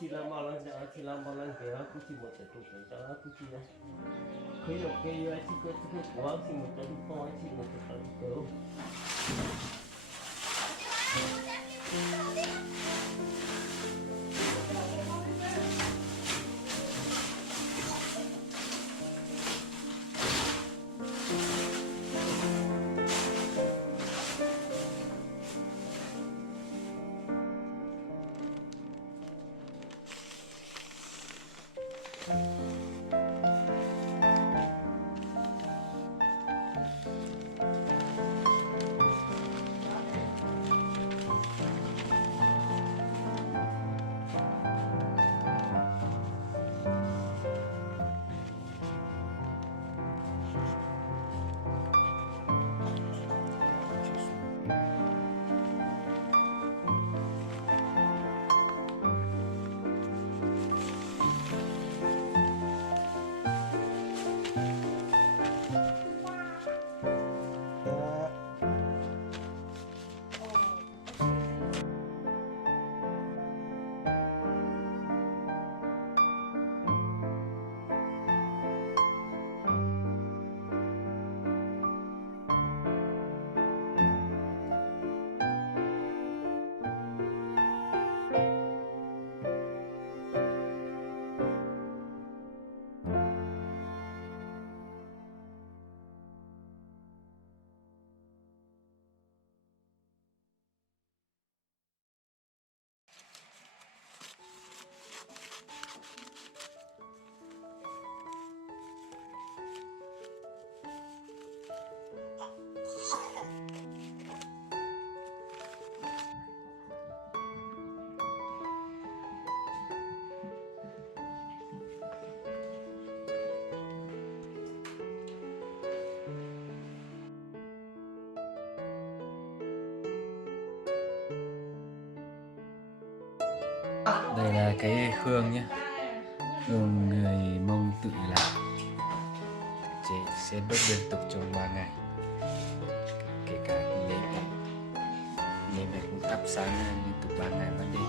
chỉ làm bao lần giờ chỉ làm bao lần cái đó cũng chỉ một cái tụ cái đó cũng chỉ là khởi động cái chỉ có cái quá chỉ một cái tụ to chỉ một cái tụ Đây là cái hương nhé, hương người Mông tự làm, chị sẽ đốt liên tục trong 3 ngày, kể cả đêm này cũng thắp sáng liên tục 3 ngày ban đêm.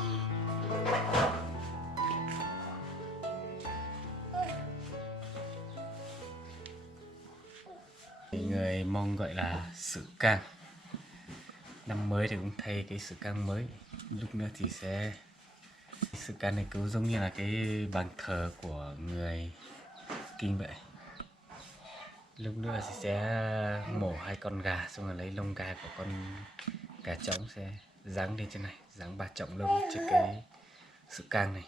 Người Mông gọi là sự cang. Năm mới thì cũng thay cái sự cang mới, lúc nữa thì sẽ sự can này cũng giống như là cái bàn thờ của người Kinh vậy. Lúc nữa thì sẽ mổ 2 con gà, xong rồi lấy lông gà của con gà trống sẽ giáng lên trên này, giáng 3 trọng lông trên cái sự can này.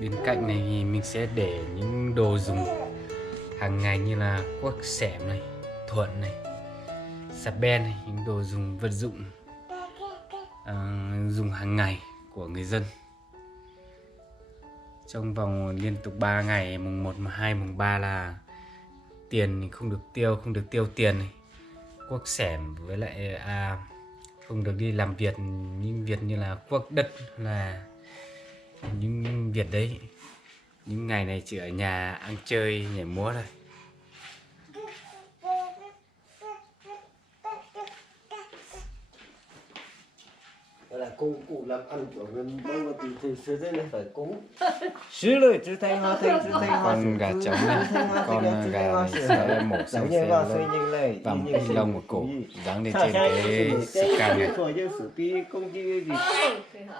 Bên cạnh này thì mình sẽ để những đồ dùng hàng ngày như là cuốc xẻng này, thuận này, xà beng này, những đồ dùng vật dụng dùng hàng ngày của người dân. Trong vòng liên tục 3 ngày, mùng 1, mùng 2, mùng 3 là tiền thì không được tiêu tiền này. Cuốc xẻng với lại không được đi làm việc, những việc như là cuốc đất là những việc đấy. Những ngày này chỉ ở nhà ăn chơi nhảy múa thôi. là công cụ làm ăn của người Mông thì xưa đến nay phải cúng xứ lời chữ thanh hoa thanh chữ thanh hoa Con gà trống này, con gà này sẽ mổ xong sẽ vằm cái lông của cổ dáng lên trên cái sự cang này. công chi gì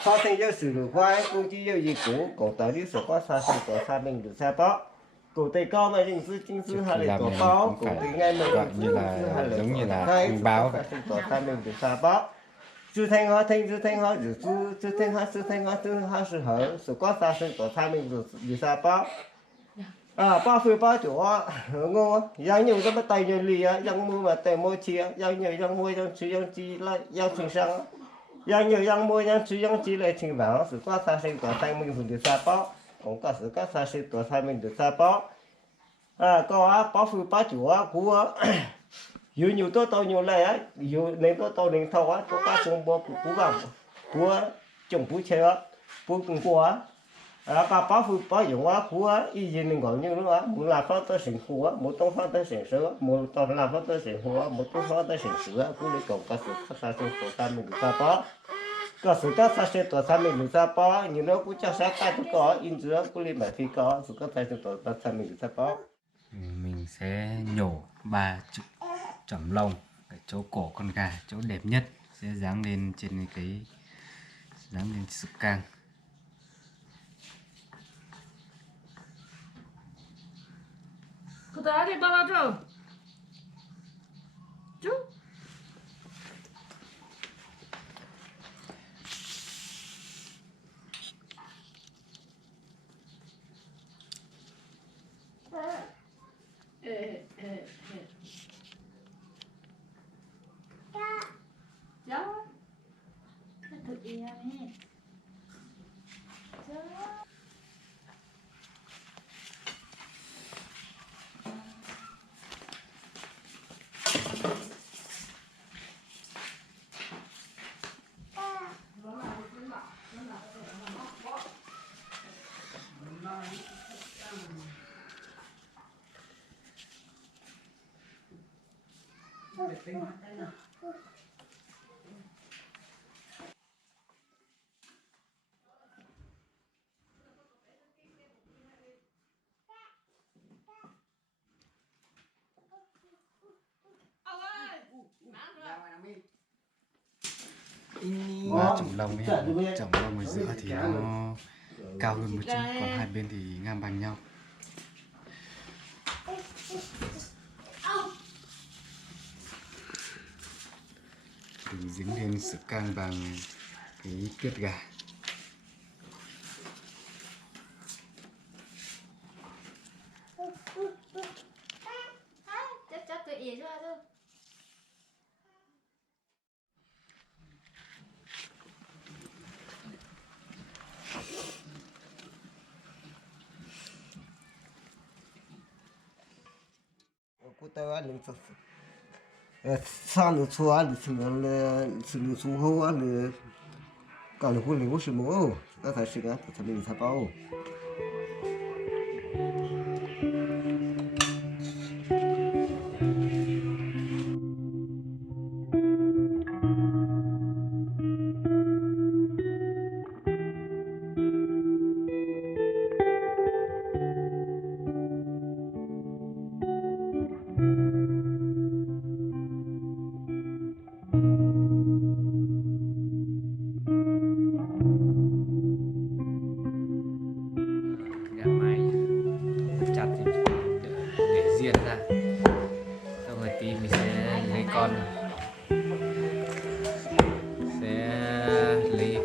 hoa thanh cho sử dụng quái công chi gì cổ tới đi số có xa xưa có xa mình được xa bó cổ tây cao mà chính sư hay là cổ báo cổ tây ngay mà gọi như là giống như là thông báo vậy. Có xa mình được xa bó chữ thanh hoa thanh chữ thanh hoa chữ thanh hoa chữ thanh hoa chữ hoa chữ hở số có xa xưa có xa mình được xa bó ba phu ba chỗ ngô giang nhiều cái bắt tay nhiều lì á giang mua mà tay mua chia giang nhiều giang mua giang chỉ giang chỉ lại giang sinh sang giang nhiều giang mua giang chỉ giang chỉ lại sinh vàng sự qua sa sinh tuổi sang mình được sa bao cũng có sự qua sa sinh tuổi sang mình được sa bao có ba phu ba chỗ của nhiều nhiều tôi nhiều này á nhiều nên tôi nên thâu á có cá sông bò cú vàng cú trồng cú chơi á cú cùng cua á ba phu ba dụng á cú á ý gì mình gọi như nữa á muốn làm phát tới sinh cú á muốn tông phát tới sinh sữa muốn tông làm phát tới sinh cú á muốn tông phát tới sinh sữa cú đi cầu cá sấu cá sa sinh tổ sa mình sa bó cá sấu cá sa sinh tổ sa mình sa bó như nó cú cho sa cá có in giữa cú đi mà phi có sấu cá sa sinh tổ sa mình sa bó mình sẽ nhổ 3 chẩm lông cái chỗ cổ con gà, chỗ đẹp nhất sẽ dán lên trên cái dán lên sực cang. 그다 아래 봐봐줘. 쭉. 야. thực hiện nè. Và chổng lông ấy, chổng lông ở giữa thì nó cao hơn một chút, còn hai bên thì ngang bằng nhau. Mình dính lên sợi cang bằng cái tiết gà. chắc tự ý cho thôi. cô ta ăn được sang được xua ăn được sự xu hô ăn được cả được quân lính của sự mẫu các thầy sự các thầy mình thầy bao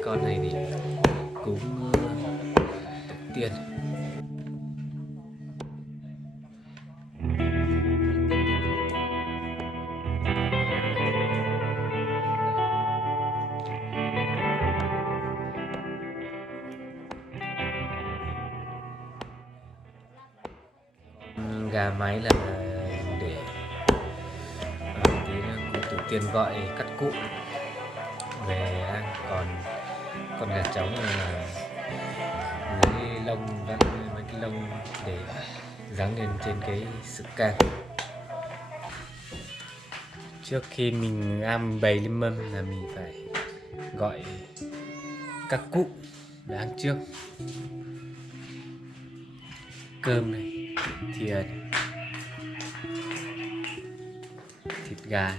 con này thì cúng tiền. Gà mái là để tí cụ tổ tiên gọi cắt cụ về ăn, còn con gà trống là lấy lông vắt mấy cái lông để dán lên trên cái sực cang. Trước khi mình ăn bày lên mâm là mình phải gọi các cụ để ăn trước. Cơm này, thìa, thịt gà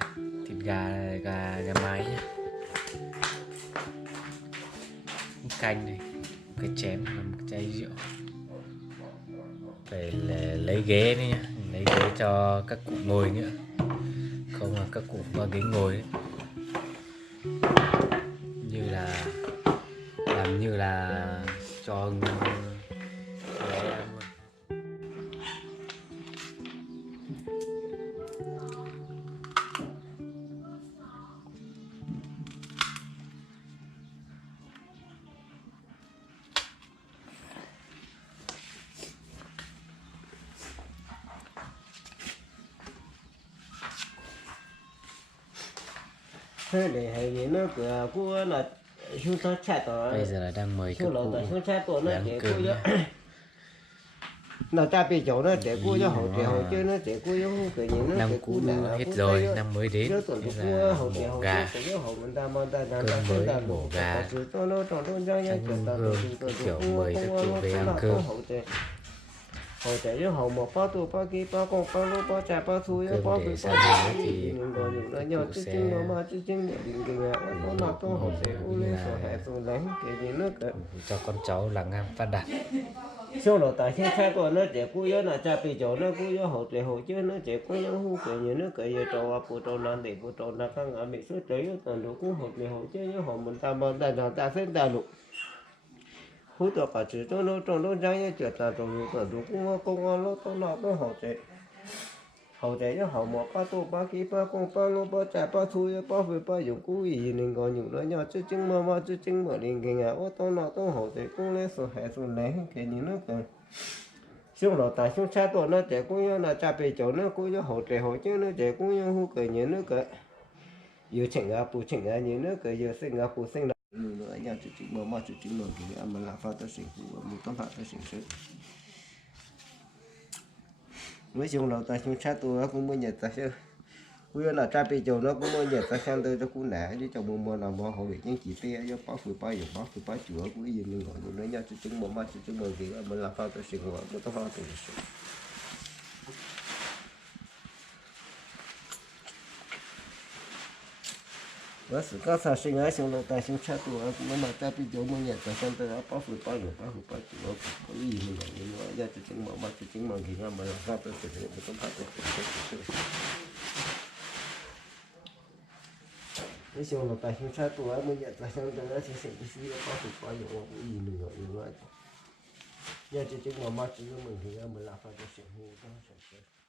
mái nhá, canh này, một cái chén và một chai rượu. Phải lấy ghế nữa nhá, lấy ghế cho các cụ ngồi nữa, không là các cụ có ghế ngồi ấy. Làm như là cho bé luôn. thế để hay gì nữa cửa của là chúng ta chạy tỏ bây giờ là đang mời các chúng cụ ta chúng chạy tỏ nó ăn để cơm của nhá. nó ta bị chỗ nó để của cho hậu để hậu chơi nó để của không cái gì nó Năm để cũ của là hết rồi, năm mới đến nhớ tuần thế của là hậu để mổ hậu gà, chơi cái hậu mình ta mà ta cơm ta mới, ta mổ gà, cho nó tròn nó cho nhá canh hương, cái kiểu mời các cụ về ăn cơm. hậu để cho hậu một bao tu bao kia bao con bao lô bao trà bao thui Cơm bao để bự sang bao nữa thì nó các nhỏ cụ chứ sẽ chừng nó mà chứ chừng để đừng đừng nó nọ to hậu sẽ u lên sổ hẹ sổ lánh cái gì nữa cả cho con cháu là ngang phát đạt. sau đó tại sao sai của nó để cú yếu là cha bị chỗ nó cú yếu hậu để hậu chứ nó để cú yếu hú cái gì nó cái gì trâu phụ trâu nan để phụ trâu nan các ngã bị số trời yếu toàn đủ cú hậu để hậu chứ yếu hậu mình ta mà ta sẽ ta đủ hú tao cả chữ cho nó trong nó ra như chuyện ta trong toàn đủ cú công an nó to nọ nó hậu để yếu hậu một ba tô ba ký ba con ba lô ba trà ba thui ba về ba dụng cú gì nên gọi nhiều nó nhỏ chứ chứng mà chứ chứng mà liền cái ngã ô to nọ to hậu để cú lấy số hệ số lấy cái gì nữa cả xong rồi tại xong xa tuổi nó trẻ cũng như là cha bề chỗ nó cũng như hỗ trợ hỗ chứ nó trẻ cũng như hú cười nhớ nó cười yêu chỉnh à phụ chỉnh à nhớ nó cười yêu sinh à phụ sinh là nữa nhà chủ chính mà chủ chính mà cái mà làm sao tới sinh phụ một tấm hạt tới sinh sự với xong rồi tại xong xa tuổi nó cũng mới nhận ra chứ cũng như là cha bề chỗ nó cũng mới nhận ra sang tới cho cũng nè chứ trong mùa nào mà họ bị những chỉ tia cho bác phụ bác dùng bác phụ bác chữa cũng gì mình gọi nó nhà chủ chính mà chủ chính mà cái mà làm sao tới sinh phụ một tấm hạt tới sinh và sự các sản sinh ở trong nội tại sinh sát tuổi cũng mà ta bị chỗ mình nhận ra xem tới đó bảo phụ bảo chủ có gì mình gọi như vậy ra cho chính mà cho chính mà khi mà làm sao tôi thực hiện một công tác của cái trong nội tại sinh sát tuổi mình nhận ra xem tới đó thì sẽ chỉ bảo phụ có gì mình gọi như vậy ra cho chính mà cho mình khi mà làm sao tôi thực hiện một công tác